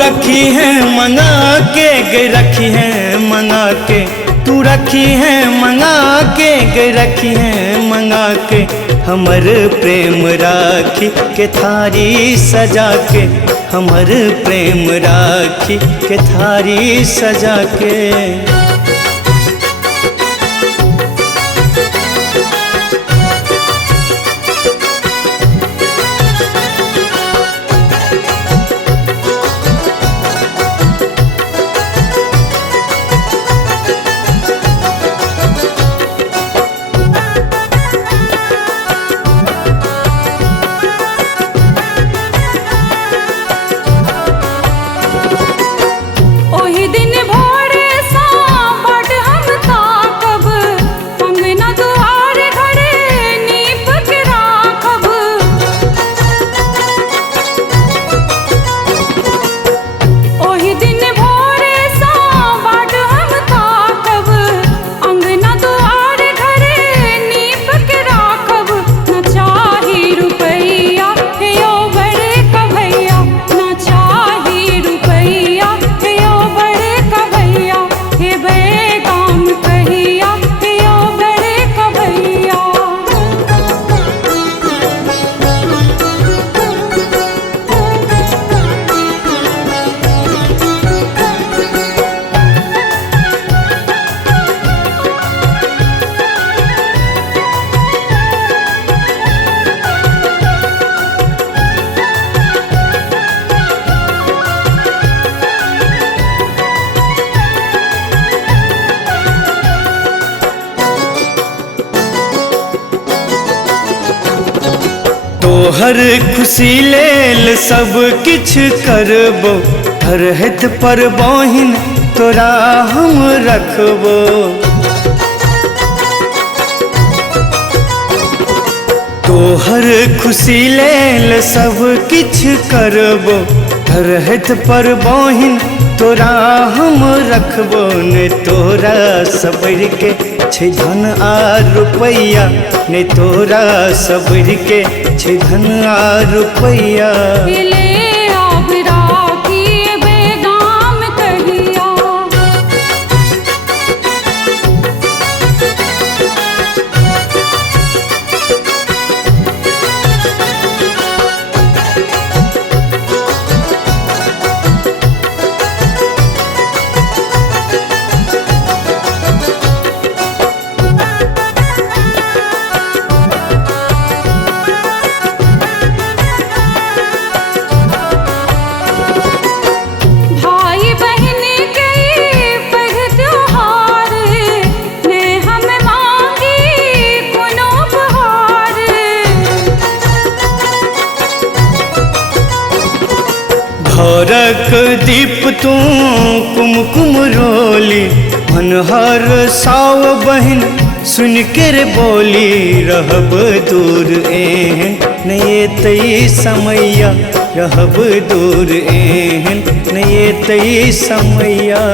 रखी है मंगा के गे रखी है मंगा के, तू रखी है मंगा के गे रखी है मंगा के, हमर प्रेम राखी के थारी सजा के, हमर प्रेम राखी के थारी सजा के। तोहर खुशी लेल सब किछ करबो, हर हित पर बहिन तोरा हम रखबो। तोहर खुशी लेल सब किछ करबो, हर हित पर बहिन तोरा हम रखबो। ने तोरा सबर के छै धन आ रुपैया, ने तोरा सबर के छै धन आ रुपैया। घरक दीप तू कुमकुम रोली, मनहर साव बहिन सुन के रे बोली। रहब दूर एहन नहीं तई समैया, रहब दूर एहन नहीं तई समैया।